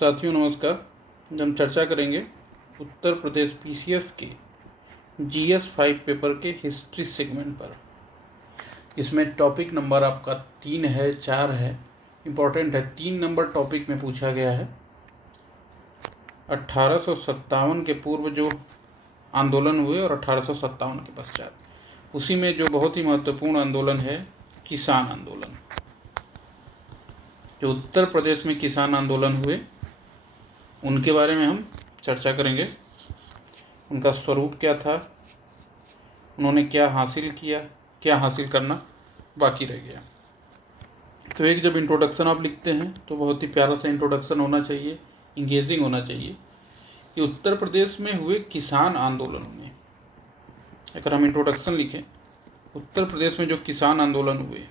साथियों नमस्कार। हम चर्चा करेंगे उत्तर प्रदेश पीसीएस के GS 5 पेपर के हिस्ट्री सेगमेंट पर। इसमें टॉपिक नंबर आपका 3 है, 4 है, इम्पोर्टेंट है। 3 नंबर टॉपिक में पूछा गया है 1857 के पूर्व जो आंदोलन हुए और 1857 के पश्चात, उसी में जो बहुत ही महत्वपूर्ण आंदोलन है किसान आंदोलन। जो उत्तर प्रदेश में किसान आंदोलन हुए उनके बारे में हम चर्चा करेंगे। उनका स्वरूप क्या था, उन्होंने क्या हासिल किया, क्या हासिल करना बाकी रह गया। तो एक जब इंट्रोडक्शन आप लिखते हैं तो बहुत ही प्यारा सा इंट्रोडक्शन होना चाहिए, इंगेजिंग होना चाहिए कि उत्तर प्रदेश में हुए किसान आंदोलनों में। अगर हम इंट्रोडक्शन लिखें, उत्तर प्रदेश में जो किसान आंदोलन हुए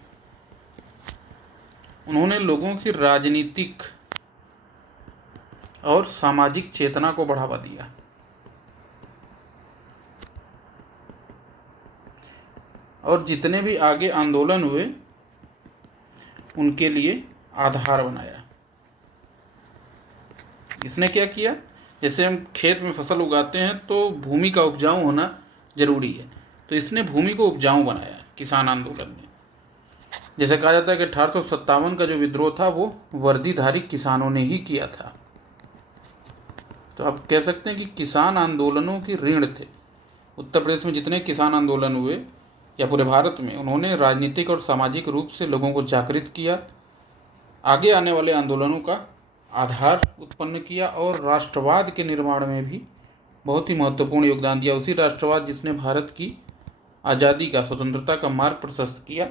उन्होंने लोगों की राजनीतिक और सामाजिक चेतना को बढ़ावा दिया। और जितने भी आगे आंदोलन हुए उनके लिए आधार बनाया। इसने क्या किया, जैसे हम खेत में फसल उगाते हैं तो भूमि का उपजाऊ होना जरूरी है, तो इसने भूमि को उपजाऊ बनाया किसान आंदोलन में। जैसे कहा जाता है कि 1857 का जो विद्रोह था वो वर्दीधारी किसानों ने ही किया था। तो आप कह सकते हैं कि किसान आंदोलनों की ऋण थे। उत्तर प्रदेश में जितने किसान आंदोलन हुए या पूरे भारत में, उन्होंने राजनीतिक और सामाजिक रूप से लोगों को जागृत किया, आगे आने वाले आंदोलनों का आधार उत्पन्न किया और राष्ट्रवाद के निर्माण में भी बहुत ही महत्वपूर्ण योगदान दिया। उसी राष्ट्रवाद जिसने भारत की आज़ादी का, स्वतंत्रता का मार्ग प्रशस्त किया।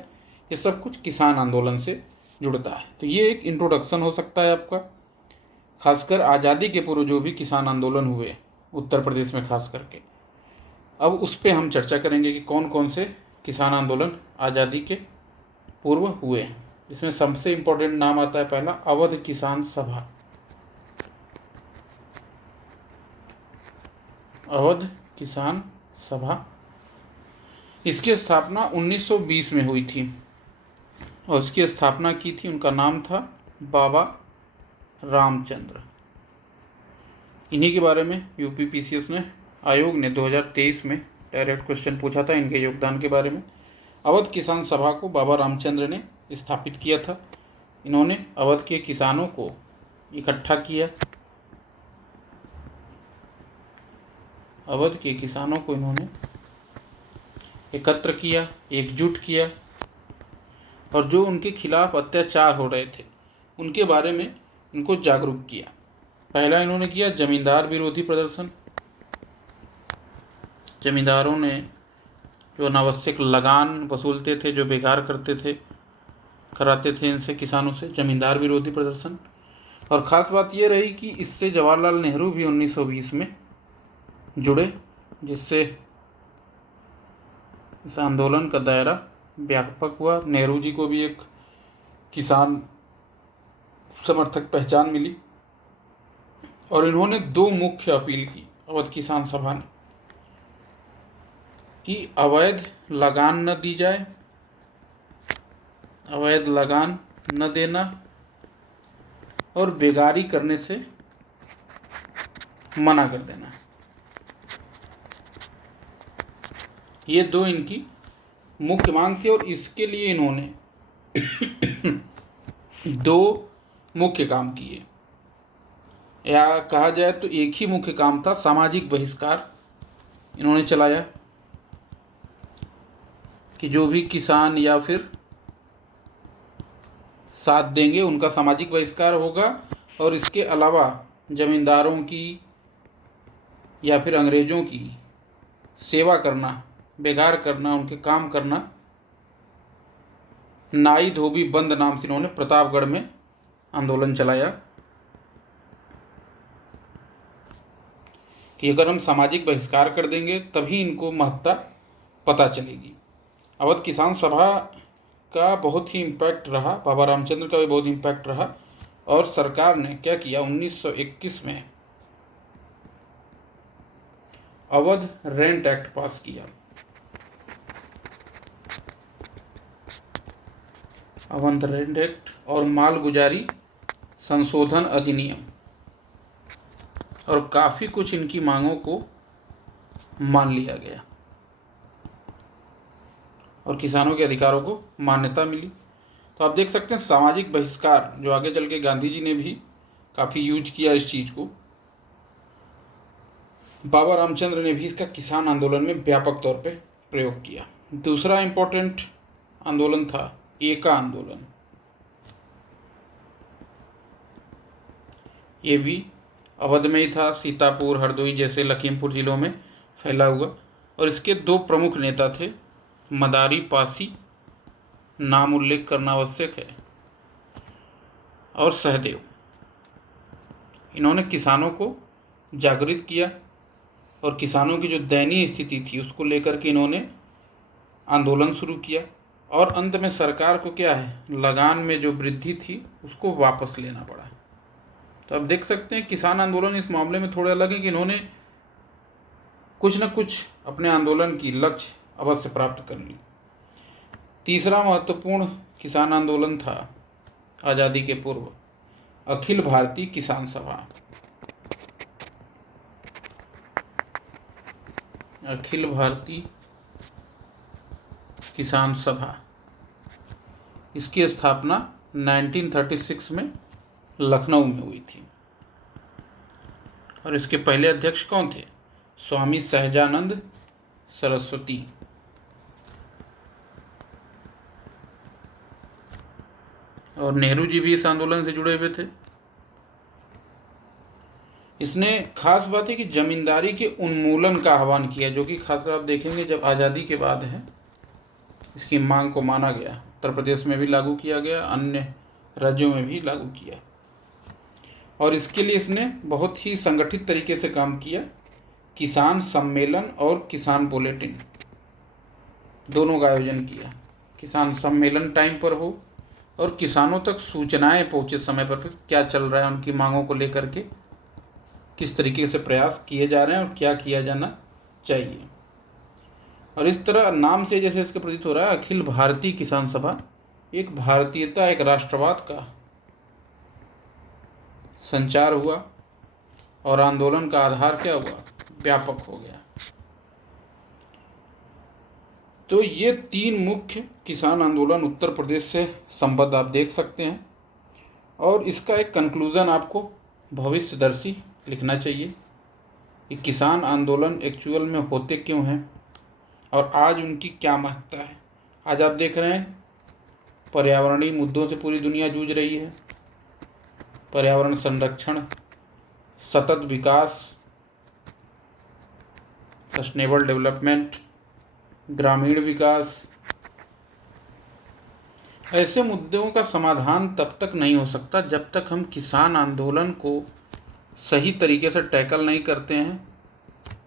ये सब कुछ किसान आंदोलन से जुड़ता है। तो ये एक इंट्रोडक्शन हो सकता है आपका, खासकर आज़ादी के पूर्व जो भी किसान आंदोलन हुए उत्तर प्रदेश में खास करके। अब उस पर हम चर्चा करेंगे कि कौन कौन से किसान आंदोलन आज़ादी के पूर्व हुए हैं। इसमें सबसे इम्पोर्टेंट नाम आता है पहला, अवध किसान सभा। अवध किसान सभा, इसकी स्थापना 1920 में हुई थी और उसकी स्थापना की थी, उनका नाम था बाबा रामचंद्र। इन्हीं के बारे में यूपी पीसीएस ने, आयोग ने 2023 में डायरेक्ट क्वेश्चन पूछा था इनके योगदान के बारे में। अवध किसान सभा को बाबा रामचंद्र ने स्थापित किया था। इन्होंने अवध के किसानों को इकट्ठा किया, अवध के किसानों को इन्होंने एकत्र किया, एकजुट किया और जो उनके खिलाफ अत्याचार हो रहे थे उनके बारे में इनको जागरूक किया। पहला इन्होंने किया जमींदार विरोधी प्रदर्शन। जमींदारों ने जो अनावश्यक लगान वसूलते थे, जो बेकार करते थे, कराते थे इनसे, किसानों से, जमींदार विरोधी प्रदर्शन। और ख़ास बात ये रही कि इससे जवाहरलाल नेहरू भी 1920 में जुड़े, जिससे इस आंदोलन का दायरा व्यापक हुआ। नेहरू जी को भी एक किसान समर्थक पहचान मिली और इन्होंने 2 मुख्य अपील की अवध किसान सभा ने कि अवैध लगान न दी जाए, अवैध लगान न देना और बेगारी करने से मना कर देना। ये 2 इनकी मुख्य मांग थी और इसके लिए इन्होंने 2 मुख्य काम किए, या कहा जाए तो एक ही मुख्य काम था, सामाजिक बहिष्कार इन्होंने चलाया कि जो भी किसान या फिर साथ देंगे उनका सामाजिक बहिष्कार होगा। और इसके अलावा जमींदारों की या फिर अंग्रेज़ों की सेवा करना, बेकार करना, उनके काम करना नाई धोबी बंद नाम से इन्होंने प्रतापगढ़ में आंदोलन चलाया कि अगर हम सामाजिक बहिष्कार कर देंगे तभी इनको महत्ता पता चलेगी। अवध किसान सभा का बहुत ही इम्पैक्ट रहा, बाबा रामचंद्र का भी बहुत इम्पैक्ट रहा। और सरकार ने क्या किया, 1921 में अवध रेंट एक्ट पास किया। अवध रेंट एक्ट और मालगुजारी संशोधन अधिनियम और काफ़ी कुछ इनकी मांगों को मान लिया गया और किसानों के अधिकारों को मान्यता मिली। तो आप देख सकते हैं सामाजिक बहिष्कार जो आगे चल के गांधी जी ने भी काफ़ी यूज किया इस चीज़ को, बाबा रामचंद्र ने भी इसका किसान आंदोलन में व्यापक तौर पे प्रयोग किया। दूसरा इम्पोर्टेंट आंदोलन था एका आंदोलन। ये भी अवध में ही था, सीतापुर, हरदोई जैसे लखीमपुर जिलों में फैला हुआ, और इसके दो प्रमुख नेता थे, मदारी पासी, नाम उल्लेख करना आवश्यक है, और सहदेव। इन्होंने किसानों को जागृत किया और किसानों की जो दयनीय स्थिति थी उसको लेकर के इन्होंने आंदोलन शुरू किया, और अंत में सरकार को क्या है, लगान में जो वृद्धि थी उसको वापस लेना पड़ा। तो आप देख सकते हैं किसान आंदोलन इस मामले में थोड़े अलग है कि इन्होंने कुछ न कुछ अपने आंदोलन की लक्ष्य अवश्य प्राप्त कर ली। तीसरा महत्वपूर्ण किसान आंदोलन था आज़ादी के पूर्व अखिल भारतीय किसान सभा। अखिल भारतीय किसान सभा, इसकी स्थापना 1936 में लखनऊ में हुई थी, और इसके पहले अध्यक्ष कौन थे, स्वामी सहजानंद सरस्वती। और नेहरू जी भी इस आंदोलन से जुड़े हुए थे। इसने खास बात है कि जमींदारी के उन्मूलन का आह्वान किया, जो कि खासकर आप देखेंगे जब आज़ादी के बाद है, इसकी मांग को माना गया। उत्तर प्रदेश में भी लागू किया गया, अन्य राज्यों में भी लागू किया, और इसके लिए इसने बहुत ही संगठित तरीके से काम किया। किसान सम्मेलन और किसान बुलेटिन दोनों का आयोजन किया। किसान सम्मेलन टाइम पर हो और किसानों तक सूचनाएं पहुंचे समय पर, क्या चल रहा है, उनकी मांगों को लेकर के किस तरीके से प्रयास किए जा रहे हैं और क्या किया जाना चाहिए। और इस तरह नाम से जैसे इसके प्रतीत हो रहा है, अखिल भारतीय किसान सभा, एक भारतीयता, एक राष्ट्रवाद का संचार हुआ, और आंदोलन का आधार क्या हुआ, व्यापक हो गया। तो ये तीन मुख्य किसान आंदोलन उत्तर प्रदेश से संबद्ध आप देख सकते हैं, और इसका एक कंक्लूज़न आपको भविष्यदर्शी लिखना चाहिए कि किसान आंदोलन एक्चुअल में होते क्यों हैं और आज उनकी क्या महत्ता है। आज आप देख रहे हैं पर्यावरणीय मुद्दों से पूरी दुनिया जूझ रही है। पर्यावरण संरक्षण, सतत विकास, सस्टेनेबल डेवलपमेंट, ग्रामीण विकास, ऐसे मुद्दों का समाधान तब तक नहीं हो सकता जब तक हम किसान आंदोलन को सही तरीके से टैकल नहीं करते हैं।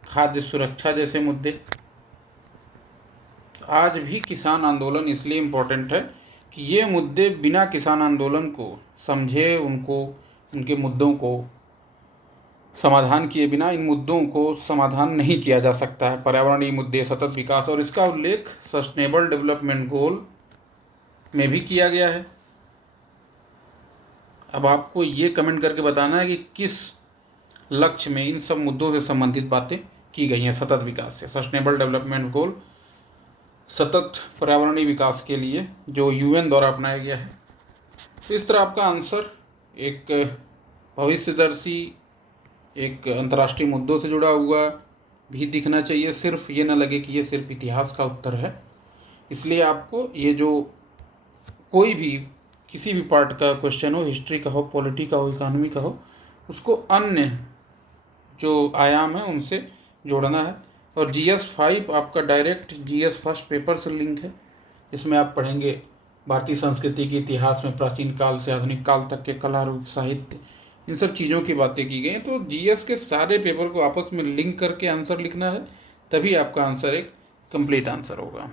खाद्य सुरक्षा जैसे मुद्दे, आज भी किसान आंदोलन इसलिए इम्पोर्टेंट है कि ये मुद्दे बिना किसान आंदोलन को समझे, उनको, उनके मुद्दों को समाधान किए बिना इन मुद्दों को समाधान नहीं किया जा सकता है। पर्यावरणीय मुद्दे, सतत विकास, और इसका उल्लेख सस्टेनेबल डेवलपमेंट गोल में भी किया गया है। अब आपको ये कमेंट करके बताना है कि किस लक्ष्य में इन सब मुद्दों से संबंधित बातें की गई हैं। सतत विकास से, सस्टेनेबल डेवलपमेंट गोल, सतत पर्यावरणीय विकास के लिए जो यूएन द्वारा अपनाया गया है। तो इस तरह आपका आंसर एक भविष्यदर्शी, एक अंतर्राष्ट्रीय मुद्दों से जुड़ा हुआ भी दिखना चाहिए। सिर्फ ये ना लगे कि ये सिर्फ इतिहास का उत्तर है। इसलिए आपको ये जो कोई भी किसी भी पार्ट का क्वेश्चन हो, हिस्ट्री का हो, पॉलिटी का हो, इकोनॉमी का हो, उसको अन्य जो आयाम है उनसे जोड़ना है। और GS5 आपका डायरेक्ट GS फर्स्ट पेपर से लिंक है। इसमें आप पढ़ेंगे भारतीय संस्कृति के इतिहास में प्राचीन काल से आधुनिक काल तक के कला, रूप, साहित्य, इन सब चीज़ों की बातें की गई हैं। तो GS के सारे पेपर को आपस में लिंक करके आंसर लिखना है, तभी आपका आंसर एक कंप्लीट आंसर होगा।